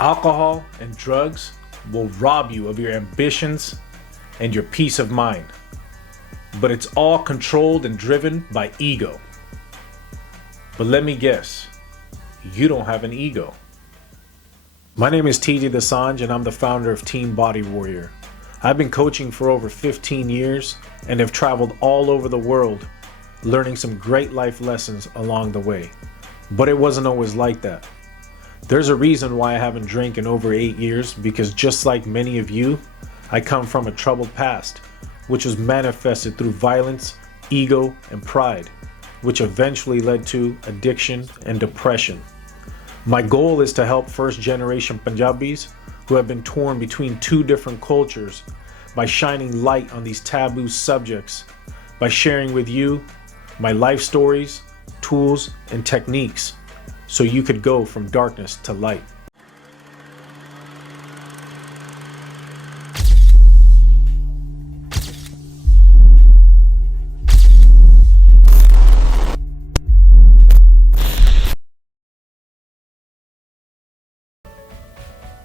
Alcohol and drugs will rob you of your ambitions and your peace of mind. But it's all controlled and driven by ego. But let me guess, you don't have an ego. My name is TJ Desange and I'm the founder of Team Body Warrior. I've been coaching for over 15 years and have traveled all over the world, learning some great life lessons along the way. But it wasn't always like that. There's a reason why I haven't drank in over 8 years, because just like many of you, I come from a troubled past, which was manifested through violence, ego, and pride, which eventually led to addiction and depression. My goal is to help first-generation Punjabis who have been torn between two different cultures by shining light on these taboo subjects, by sharing with you my life stories, tools, and techniques so you could go from darkness to light.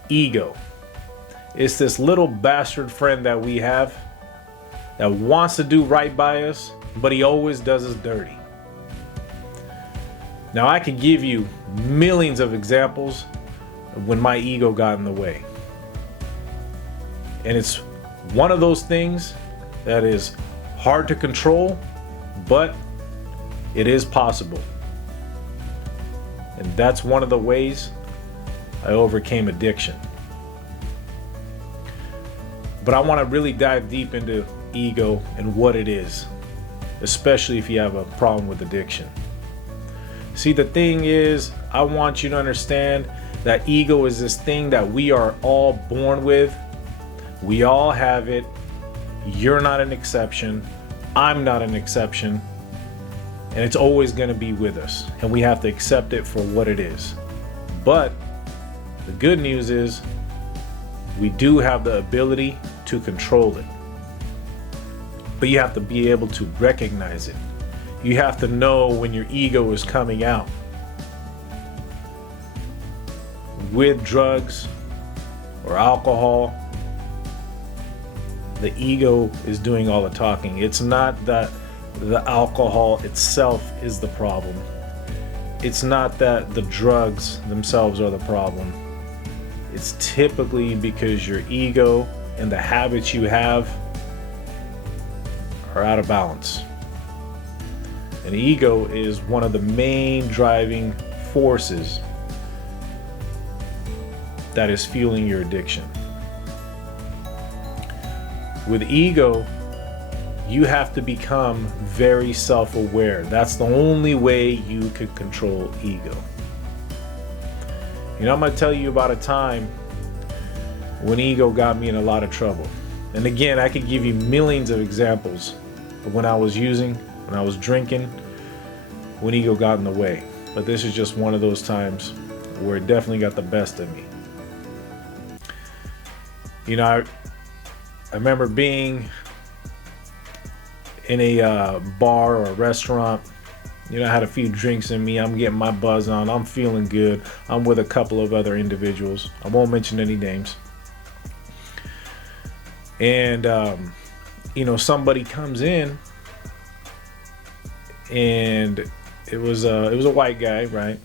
Ego. It's this little bastard friend that we have that wants to do right by us, but he always does us dirty. Now, I can give you millions of examples of when my ego got in the way. And it's one of those things that is hard to control, but it is possible. And that's one of the ways I overcame addiction. But I want to really dive deep into ego and what it is, especially if you have a problem with addiction. See, the thing is, I want you to understand that ego is this thing that we are all born with. We all have it. You're not an exception. I'm not an exception. And it's always going to be with us. And we have to accept it for what it is. But the good news is we do have the ability to control it. But you have to be able to recognize it. You have to know when your ego is coming out. With drugs or alcohol, the ego is doing all the talking. It's not that the alcohol itself is the problem. It's not that the drugs themselves are the problem. It's typically because your ego and the habits you have are out of balance. And ego is one of the main driving forces that is fueling your addiction. With ego, you have to become very self-aware. That's the only way you could control ego. You know, I'm going to tell you about a time when ego got me in a lot of trouble. And again, I could give you millions of examples of when I was using, when I was drinking, when ego got in the way. But this is just one of those times where it definitely got the best of me. You know, I remember being in a bar or a restaurant. You know, I had a few drinks in me. I'm getting my buzz on. I'm feeling good. I'm with a couple of other individuals. I won't mention any names. And, you know, somebody comes in, and it was a white guy, right?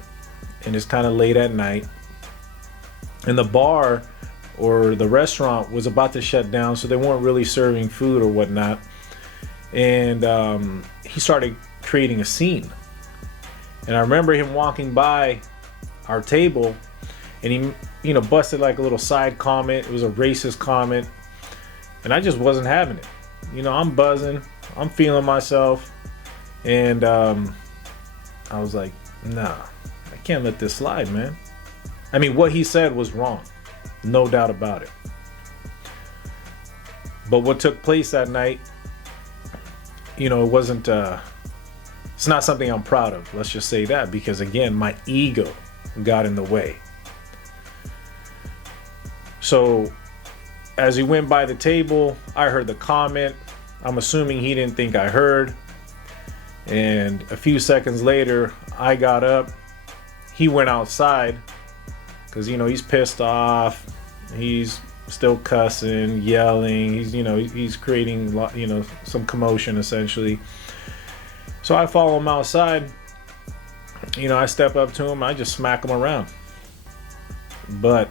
And it's kind of late at night. And the bar or the restaurant was about to shut down, so they weren't really serving food or whatnot. And he started creating a scene. And I remember him walking by our table, and he, you know, busted like a little side comment. It was a racist comment. And I just wasn't having it. You know, I'm buzzing. I'm feeling myself. And I was like, nah, I can't let this slide, man. I mean, what he said was wrong. No doubt about it. But what took place that night, you know, it wasn't, it's not something I'm proud of. Let's just say that. Because again, my ego got in the way. So as he went by the table, I heard the comment. I'm assuming he didn't think I heard. And a few seconds later, I got up. He went outside. because he's pissed off. He's still cussing, yelling. He's creating some commotion essentially. So I follow him outside. I step up to him. I just smack him around. But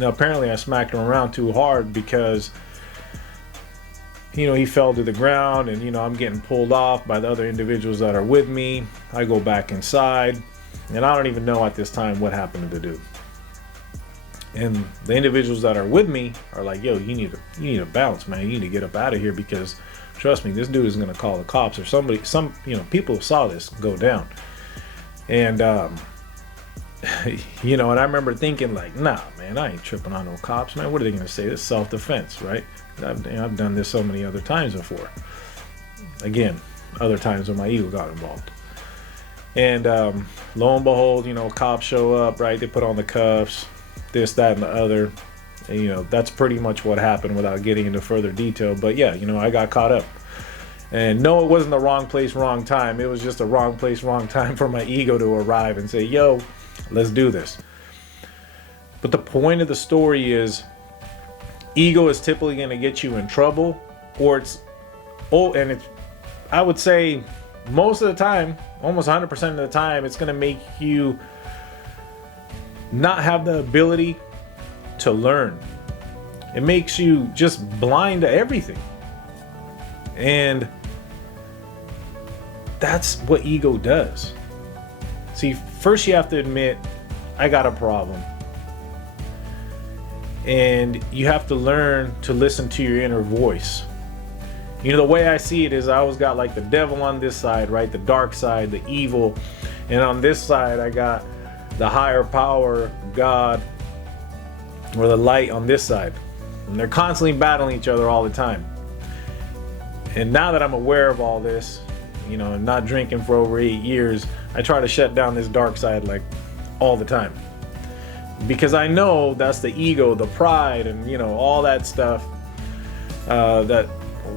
apparently I smacked him around too hard because he fell to the ground, and I'm getting pulled off by the other individuals that are with me. I go back inside, and I don't even know at this time what happened to the dude. And the individuals that are with me are like, yo, you need to bounce, man. You need to get up out of here, because trust me, this dude is gonna call the cops or somebody. People saw this go down. And and I remember thinking like, nah, man, I ain't tripping on no cops, man. What are they gonna say? This is self-defense, right? I've done this so many other times before. Again, other times when my ego got involved. And lo and behold, cops show up, right? They put on the cuffs, this, that, and the other. And, that's pretty much what happened without getting into further detail. But yeah, I got caught up. And no, it wasn't the wrong place, wrong time. It was just a wrong place, wrong time for my ego to arrive and say, yo, let's do this. But the point of the story is, ego is typically going to get you in trouble, I would say most of the time, almost 100% of the time, it's going to make you not have the ability to learn. It makes you just blind to everything. And that's what ego does. See, first you have to admit, I got a problem. And you have to learn to listen to your inner voice. The way I see it is, I always got like the devil on this side, right? The dark side, the evil. And on this side, I got the higher power, God, or the light on this side. And they're constantly battling each other all the time. And now that I'm aware of all this, and not drinking for over 8 years, I try to shut down this dark side like all the time. Because I know that's the ego, the pride, and all that stuff that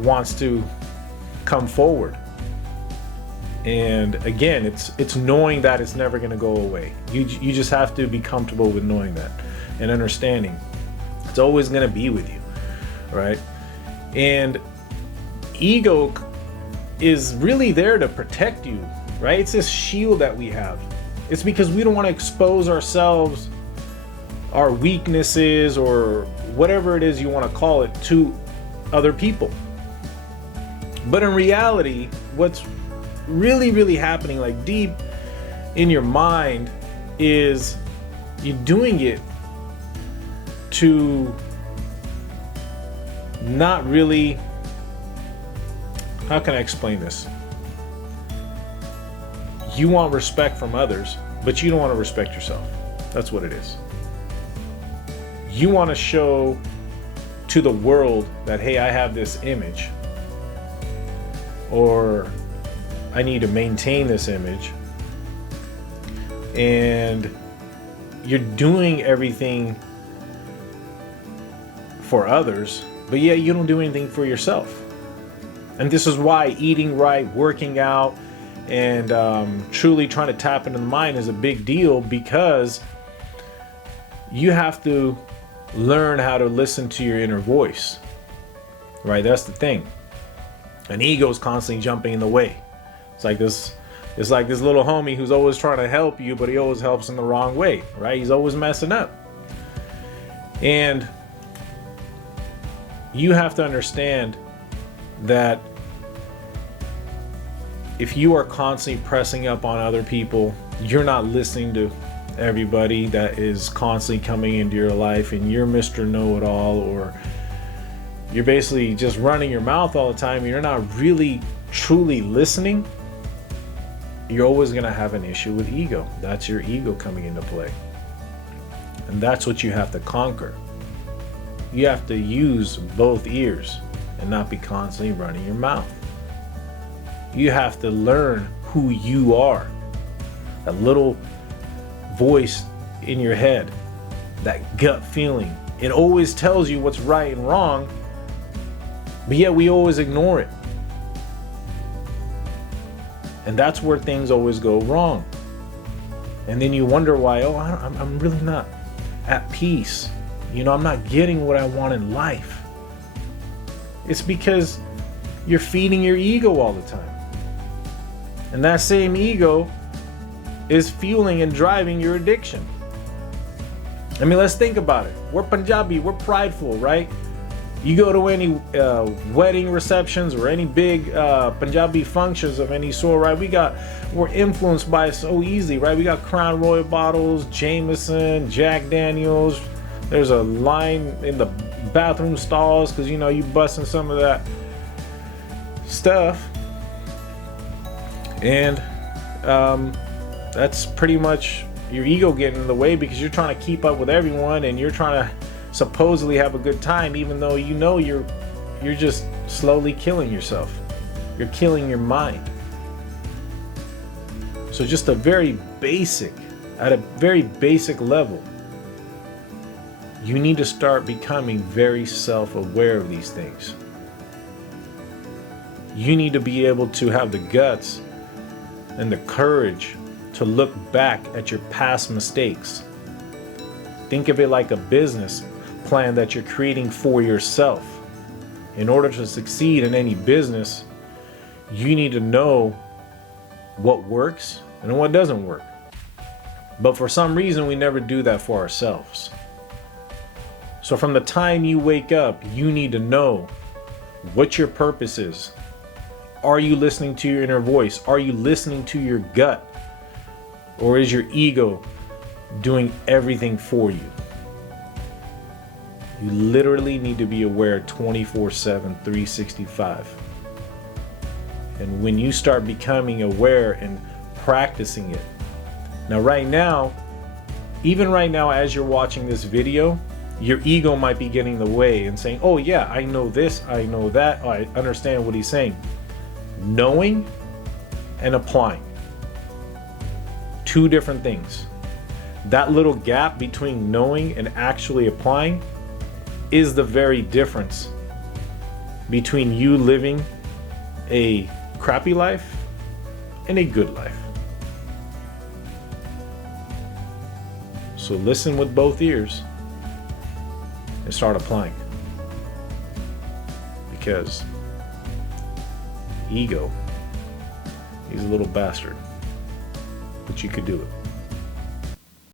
wants to come forward. And again, it's knowing that it's never going to go away. You just have to be comfortable with knowing that and understanding it's always going to be with you, right? And ego is really there to protect you, right? It's this shield that we have. It's because we don't want to expose ourselves, our weaknesses, or whatever it is you want to call it, to other people. But in reality, what's really, really happening, like deep in your mind, is you're doing it to not really, how can I explain this? You want respect from others, but you don't want to respect yourself. That's what it is. You want to show to the world that, hey, I have this image, or I need to maintain this image, and you're doing everything for others, but yeah, you don't do anything for yourself. And this is why eating right, working out, and truly trying to tap into the mind is a big deal, because you have to learn how to listen to your inner voice, right? That's the thing. An ego is constantly jumping in the way. It's like this little homie who's always trying to help you, but he always helps in the wrong way, right? He's always messing up. And you have to understand that if you are constantly pressing up on other people, you're not listening to everybody that is constantly coming into your life, and you're Mr. Know-it-all, or you're basically just running your mouth all the time, and you're not really truly listening, you're always going to have an issue with ego. That's your ego coming into play. And that's what you have to conquer. You have to use both ears and not be constantly running your mouth. You have to learn who you are. That little voice in your head, that gut feeling, it always tells you what's right and wrong, but yet we always ignore it. And that's where things always go wrong. And then you wonder why, I'm really not at peace. I'm not getting what I want in life. It's because you're feeding your ego all the time. And that same ego is fueling and driving your addiction. I mean, let's think about it. We're Punjabi, we're prideful, right? You go to any wedding receptions or any big Punjabi functions of any sort, right? We're influenced by it so easily, right? We got Crown Royal bottles, Jameson, Jack Daniels. There's a line in the bathroom stalls because you busting some of that stuff, and that's pretty much your ego getting in the way because you're trying to keep up with everyone and you're trying to supposedly have a good time, even though you're just slowly killing yourself. You're killing your mind. So just at a very basic level, you need to start becoming very self-aware of these things. You need to be able to have the guts and the courage to look back at your past mistakes. Think of it like a business plan that you're creating for yourself. In order to succeed in any business, you need to know what works and what doesn't work. But for some reason, we never do that for ourselves. So from the time you wake up, you need to know what your purpose is. Are you listening to your inner voice? Are you listening to your gut? Or is your ego doing everything for you? You literally need to be aware 24/7, 365. And when you start becoming aware and practicing it. Now, even right now, as you're watching this video, your ego might be getting in the way and saying, oh yeah, I know this, I know that, I understand what he's saying. Knowing and applying. Two different things. That little gap between knowing and actually applying is the very difference between you living a crappy life and a good life. So listen with both ears and start applying. Because ego, he's a little bastard, but you could do it.